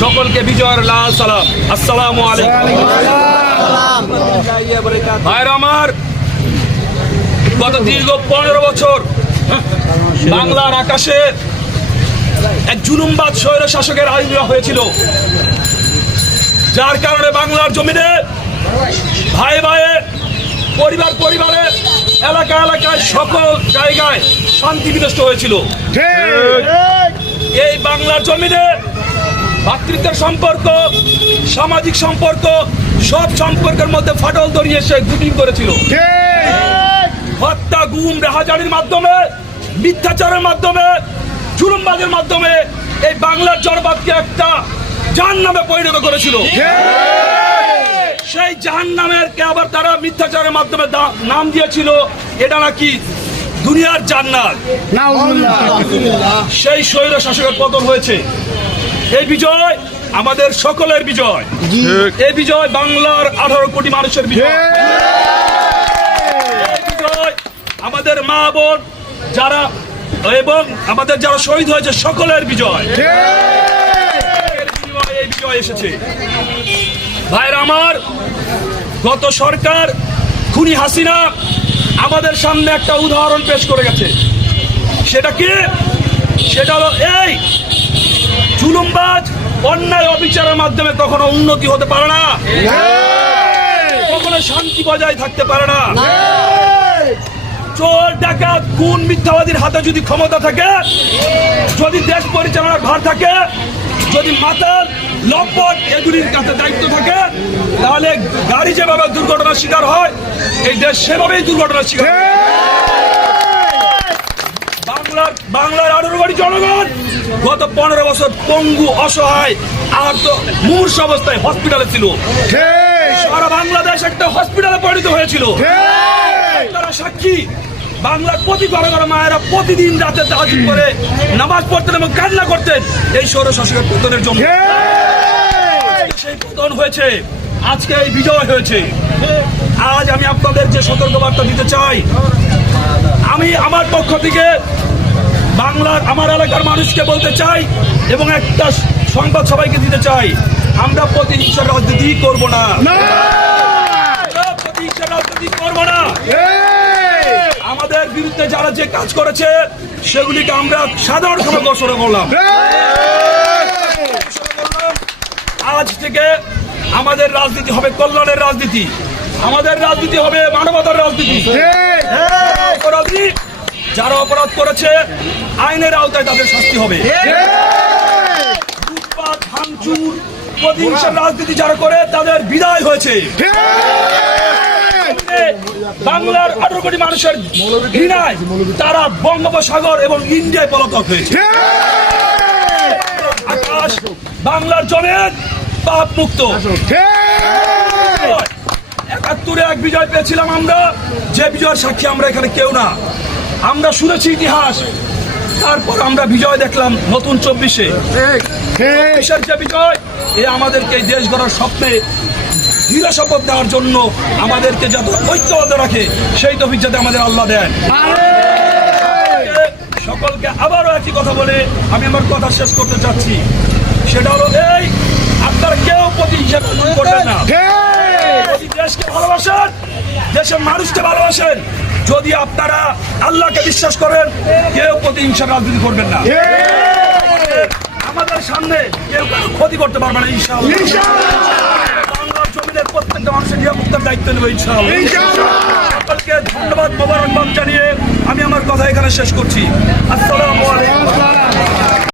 সকলকে বিজয়ের লাল সালাম। আসসালামু আলাইকুম। ভাইরা আমার গত দীর্ঘ পনেরো বছর বাংলার আকাশে এক জুলুমবাদ স্বৈর শাসকের আইন হয়েছিল। যার কারণে বাংলার জমিনে ভাই ভাইয়ে পরিবার পরিবারে এলাকা এলাকায় সকল জায়গায় শান্তি বিনষ্ট হয়েছিল। এই বাংলার জমিনে ভাতৃত্বের সম্পর্ক সামাজিক সম্পর্ক সব সম্পর্কের মধ্যে ফাটল ধরিয়ে সে গুটিং করেছিল। হত্যা গুম রেহাজারির মাধ্যমে মিথ্যাচারের মাধ্যমে জুলুমবাজের মাধ্যমে এই বাংলার জনবাদকে একটা জান নামে পরিণত করেছিল। সেই জাহান নামের কে আবার তারা মিথ্যাচারের মাধ্যমে নাম দিয়েছিল এটা নাকি দুনিয়ার জান্নাত। সেই স্বৈর শাসকের পতন হয়েছে। এই বিজয় আমাদের সকলের বিজয়। এই বিজয় বাংলার আঠারো কোটি মানুষের বিজয়। বিজয় আমাদের মা বোন যারা এবং আমাদের যারা শহীদ হয়েছে সকলের বিজয় এই বিজয় এসেছে। ভাইরা আমার গত সরকার খুনি হাসিনা আমাদের সামনে একটা উদাহরণ পেশ করে গেছে। সেটা কি? সেটা হলো এই জুলুমবাজ অন্যায় অবিচারের মাধ্যমে কখনো উন্নতি হতে পারে না। কখনো শান্তি বজায় থাকতে পারে না। চোর ডাকাত কোন মিথ্যাবাদীর হাতে যদি ক্ষমতা থাকে যদি দেশ পরিচালনার ভার থাকে যদি মাতাল লম্পট এগুলির কাছে দায়িত্ব থাকে তাহলে গাড়ি যেভাবে দুর্ঘটনার শিকার হয় এই দেশ সেভাবেই দুর্ঘটনার শিকার হয়। বাংলার আঠারো জনগণ গত পনেরো বছর পঙ্গু অসহায় আর তো মূর্ষ অবস্থায় হসপিটালে ছিল। সারা বাংলাদেশ একটা হসপিটালে পরিণত হয়েছিল। তারা সাক্ষী। বাংলার প্রতি ঘরে ঘরে মায়েরা প্রতিদিন রাতে তাহাজুদ করে নামাজ পড়তেন এবং কান্না করতেন। এই সৌর শাসকের পতনের জন্য। সেই পতন হয়েছে। আজকে এই বিজয় হয়েছে। আজ আমি আপনাদের যে সতর্কবার্তা দিতে চাই আমি আমার পক্ষ থেকে বাংলার আমার এলাকার মানুষকে বলতে চাই এবং একটা সংবাদ সবাইকে দিতে চাই। আমরা প্রতিহিংসার রাজনীতি করব না। প্রতিহিংসার রাজনীতি করব না। আমাদের বিরুদ্ধে যারা যে কাজ করেছে সেগুলিকে আমরা সাধারণ সভা ঘোষণা করলাম আজ থেকে আমাদের রাজনীতি হবে কল্যাণের রাজনীতি। আমাদের রাজনীতি হবে মানবতার রাজনীতি। অপরাধী যারা অপরাধ করেছে, আইনের আওতায় তাদের শাস্তি হবে। রাজনীতি যারা করে, তাদের বিদায় হয়েছে। বাংলার আঠারো কোটি মানুষের ঘৃণায় তারা বঙ্গোপসাগর এবং ইন্ডিয়ায় পলাতক হয়েছে। আকাশ, বাংলার জনের পাপ মুক্ত। একাত্তরে এক বিজয় পেয়েছিলাম আমরা, যে বিজয়ের সাক্ষী আমরা এখানে কেউ না। আমরা শুনেছি ইতিহাস। তারপর আমরা বিজয় দেখলাম নতুন চব্বিশে। চব্বিশের যে বিজয় এ আমাদেরকে দেশ গড়ার স্বপ্নে দৃঢ় শপথ দেওয়ার জন্য আমাদেরকে যাতে ঐক্যবদ্ধ রাখে সেই তফিক যাতে আমাদের আল্লাহ দেন। সকলকে আবারও একই কথা বলে আমি আমার কথা শেষ করতে চাচ্ছি। সেটা হলো এই আপনারা কেউ প্রতিহিংসা করবেন না। দেশকে ভালোবাসেন দেশের মানুষকে ভালোবাসেন। যদি আপনারা আল্লাহকে বিশ্বাস করেন কেউ প্রতিহিংসার রাজনীতি করবেন না। আমাদের সামনে কেউ ক্ষতি করতে পারবে না বাংলার জমিনের প্রত্যেকটা মানুষের নিরাপত্তার দায়িত্ব নেবে সকলকে ধন্যবাদ মোবারকবাদ জানিয়ে আমি আমার কথা এখানে শেষ করছি। আসসালামু আলাইকুম।